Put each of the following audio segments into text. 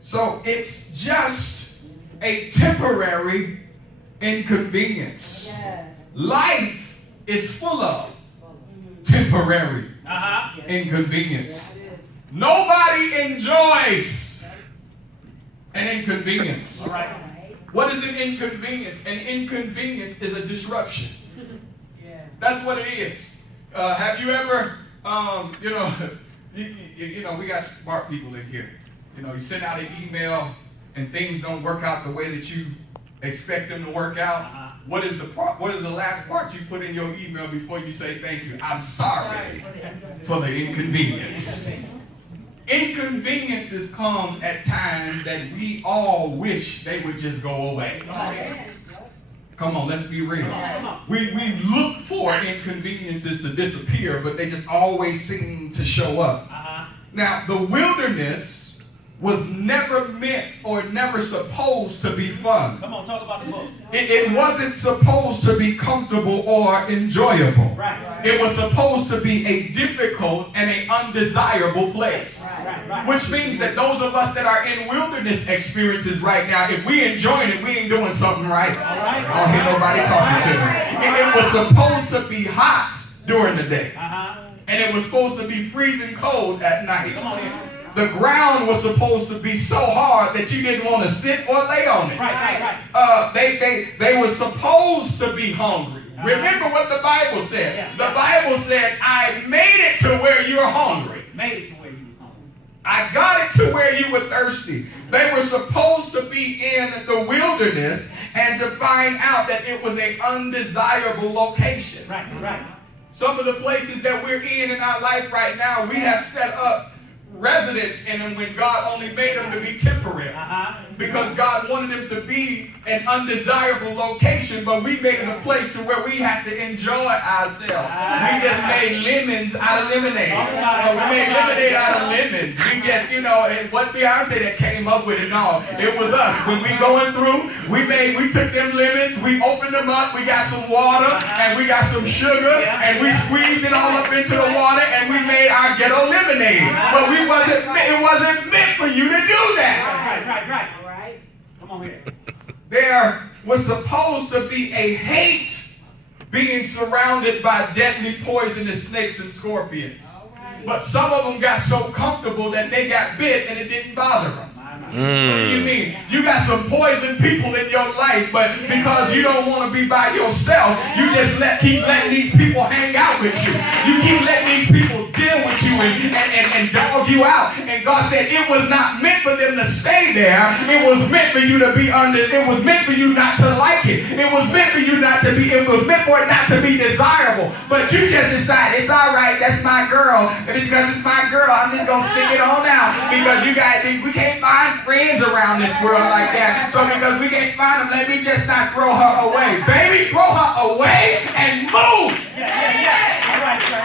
So it's just a temporary inconvenience. Life is full of temporary inconvenience. Nobody enjoys an inconvenience. All right. What is an inconvenience? An inconvenience is a disruption. That's what it is. Have you ever, we got smart people in here. You send out an email and things don't work out the way that you expect them to work out. What is the last part you put in your email before you say thank you? I'm sorry for the inconvenience. Inconveniences come at times that we all wish they would just go away. Come on, let's be real. We look for inconveniences to disappear, but they just always seem to show up. Now, the wilderness was never meant or never supposed to be fun. Come on, talk about the book. It wasn't supposed to be comfortable or enjoyable. Right. It was supposed to be a difficult and an undesirable place. Right. Which means that those of us that are in wilderness experiences right now, if we enjoying it, we ain't doing something right. I don't hear nobody talking to me. And it was supposed to be hot during the day. And it was supposed to be freezing cold at night. Come on here. The ground was supposed to be so hard that you didn't want to sit or lay on it. Right. They were supposed to be hungry. Remember what the Bible said. Yeah. The Bible said, I made it to where you're hungry. Made it to where you was hungry. I got it to where you were thirsty. They were supposed to be in the wilderness and to find out that it was an undesirable location. Right. Some of the places that we're in our life right now, we have set up residence in them when God only made them to be temporary. Because God wanted them to be an undesirable location, but we made it a place to where we have to enjoy ourselves. We just made lemons out of lemonade. We made lemonade out of lemons. We just, it wasn't Beyonce that came up with it. No, it was us. When we going through, we took them lemons, we opened them up, we got some water, and we got some sugar, and we squeezed it all up into the water, and we made our ghetto lemonade. But it wasn't meant for you to do that. Right. All right. Come on here. There was supposed to be a hate being surrounded by deadly poisonous snakes and scorpions. But some of them got so comfortable that they got bit and it didn't bother them. What do you mean? You got some poison people in your life, but because you don't want to be by yourself, you just keep letting these people hang out with you. You keep letting these people deal with you and dog you out. And God said it was not meant for them to stay there. It was meant for you to be it was meant for you not to like it. It was meant for you not to be, it was meant for it not to be desirable. But you just decide, it's all right, that's my girl. And because it's my girl, I'm just going to stick it on out. Because we can't find friends around this world like that. So because we can't find them, let me just not throw her away. Baby, throw her away and move. Yeah. All right, sir.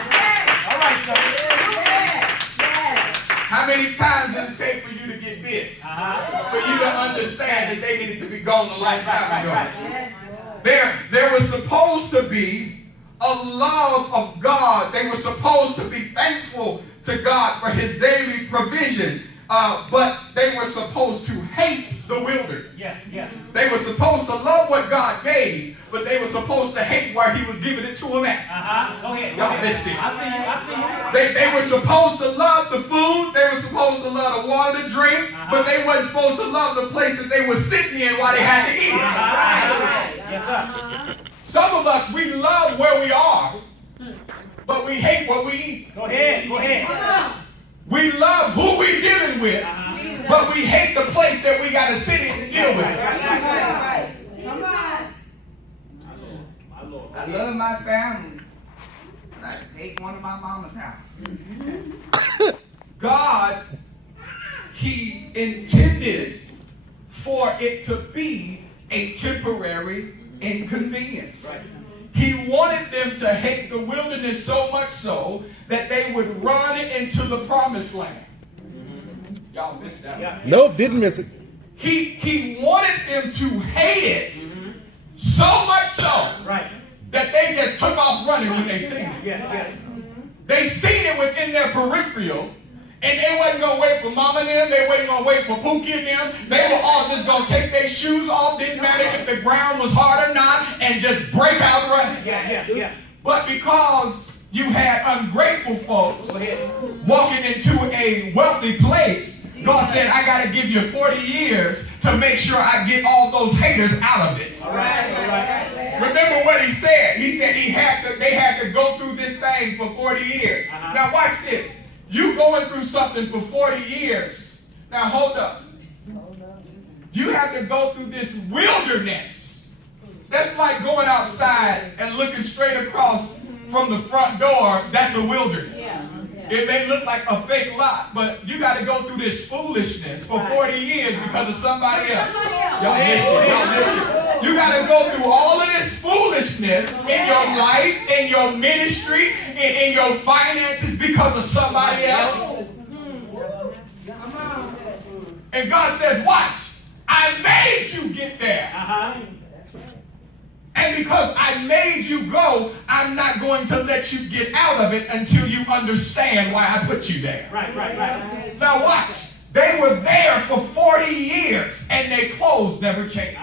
How many times does it take for you to get bit? For you to understand that they needed to be gone a long time ago. There was supposed to be a love of God. They were supposed to be thankful to God for his daily provision. But they were supposed to hate the wilderness. Yeah. They were supposed to love what God gave, but they were supposed to hate where he was giving it to them at. Go ahead. Y'all missed it. I see you. They were supposed to love the food. They were supposed to love the water to drink, but they weren't supposed to love the place that they were sitting in while they had to eat. Right. Yes, sir. Some of us, we love where we are, but we hate what we eat. Go ahead. We love who we're dealing with, but we hate the place that we got to sit in to deal with it. Come on. I love my family, but I just hate one of my mama's house. God, he intended for it to be a temporary inconvenience. He wanted them to hate the wilderness so much so that they would run into the promised land. Y'all missed that one. Nope, didn't miss it. He wanted them to hate it so much so that they just took off running when they seen it. Yeah. They seen it within their peripheral, And they wasn't going to wait for mama and them. They wasn't going to wait for Pookie and them. They were all just going to take their shoes off. Didn't matter if the ground was hard or not. And just break out running. Yeah. But because you had ungrateful folks walking into a wealthy place, God said, I got to give you 40 years to make sure I get all those haters out of it. All right. Remember what he said. He said they had to go through this thing for 40 years. Now watch this. You going through something for 40 years. Now hold up. You have to go through this wilderness. That's like going outside and looking straight across from the front door. That's a wilderness. It may look like a fake lot, but you got to go through this foolishness for 40 years because of somebody else. Y'all missed it. You got to go through all of this foolishness in your life, in your ministry, in your finances because of somebody else. And God says, watch, I made you get there. And because I made you go, I'm not going to let you get out of it until you understand why I put you there. Right. Now watch. They were there for 40 years and their clothes never changed.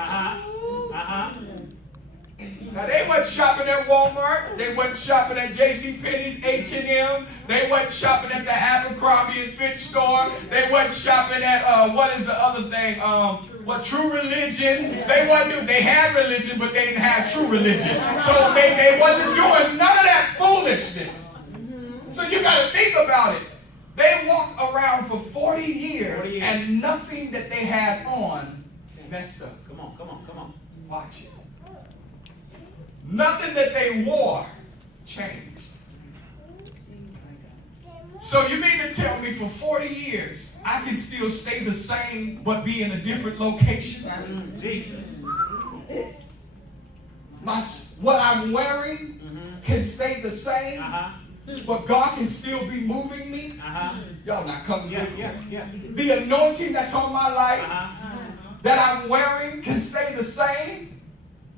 Now they wasn't shopping at Walmart. They wasn't shopping at JCPenney's, H&M. They wasn't shopping at the Abercrombie and Fitch store. They wasn't shopping at, what is the other thing? True Religion. They had religion, but they didn't have true religion. So they wasn't doing none of that foolishness. So you got to think about it. They walked around for 40 years and nothing that they had on messed up. Come on. Watch it. Nothing that they wore changed. So you mean to tell me for 40 years, I can still stay the same but be in a different location? What I'm wearing can stay the same, but God can still be moving me? Y'all not coming with me. The anointing that's on my life that I'm wearing can stay the same,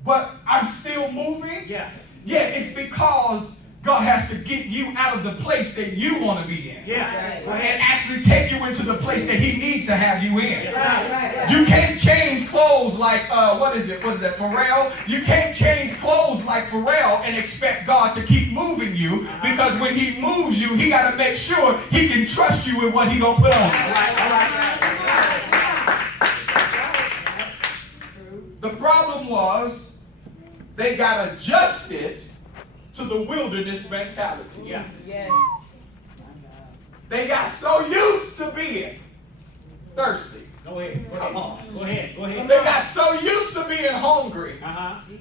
but I'm still moving? Yeah, it's because God has to get you out of the place that you want to be in. And actually take you into the place that He needs to have you in. You can't change clothes like, what is that, Pharrell? You can't change clothes like Pharrell and expect God to keep moving you, because when He moves you, He got to make sure He can trust you with what He going to put on you. The problem was they got adjusted to the wilderness mentality. They got so used to being thirsty. Go ahead. Come on. Go ahead. They got so used to being hungry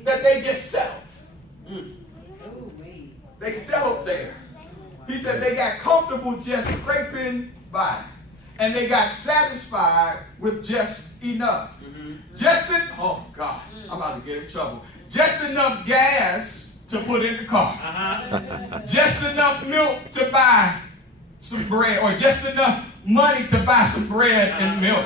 that they just settled. They settled there. He said they got comfortable just scraping by. And they got satisfied with just enough. Oh God, I'm about to get in trouble. Just enough gas to put in the car. Just enough milk to buy some bread, or just enough money to buy some bread and milk.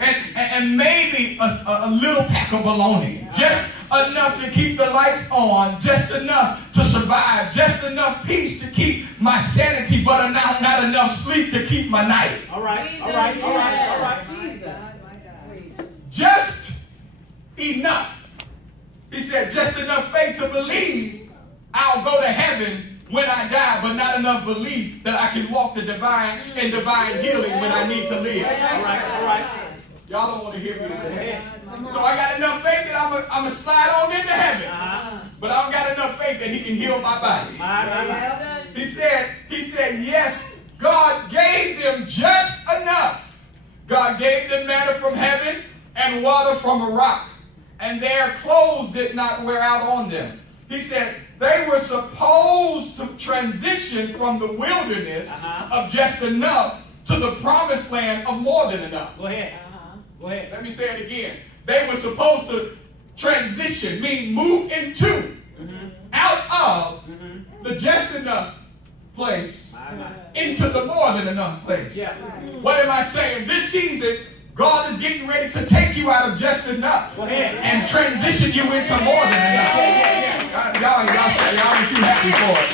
And maybe a little pack of bologna. Just enough to keep the lights on. Just enough to survive. Just enough peace to keep my sanity, but not enough sleep to keep my night. All right. Just enough. He said, just enough faith to believe I'll go to heaven when I die, but not enough belief that I can walk the divine healing when I need to live. All right. Y'all don't want to hear me today. So I got enough faith that I'm going to slide on into heaven. But I don't got enough faith that He can heal my body. He said, yes, God gave them just enough. God gave them manna from heaven and water from a rock. And their clothes did not wear out on them. He said they were supposed to transition from the wilderness of just enough to the promised land of more than enough. Go ahead. Let me say it again. They were supposed to transition, mean move into, out of the just enough place into the more than enough place. What am I saying? This season, God is getting ready to take you out of just enough and transition you into more than enough. Y'all say y'all ain't too happy for it.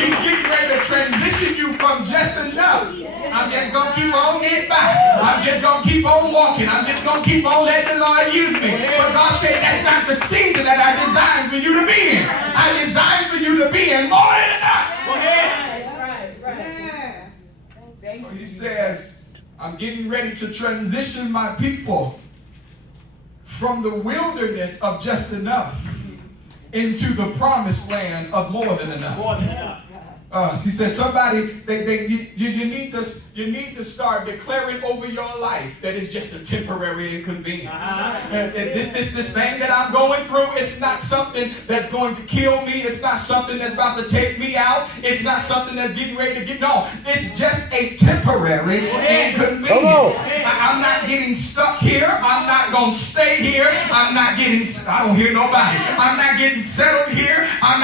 He's getting ready to transition you from just enough. I'm just going to keep on getting by. I'm just going to keep on walking. I'm just going to keep on letting the Lord use me. But God said that's not the season that I designed for you to be in. I designed for you to be in more than enough. Go ahead. So he says, I'm getting ready to transition my people from the wilderness of just enough into the promised land of more than enough. More than enough. He says, somebody, you need to start declaring over your life that it's just a temporary inconvenience. This thing that I'm going through, it's not something that's going to kill me. It's not something that's about to take me out. It's not something that's getting ready to get, no. It's just a temporary inconvenience. I'm not getting stuck here. I'm not going to stay here. I don't hear nobody. I'm not getting settled here. I'm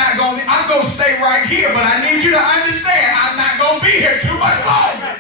going to stay right here. But I need you to understand, I'm not going to be here too much longer.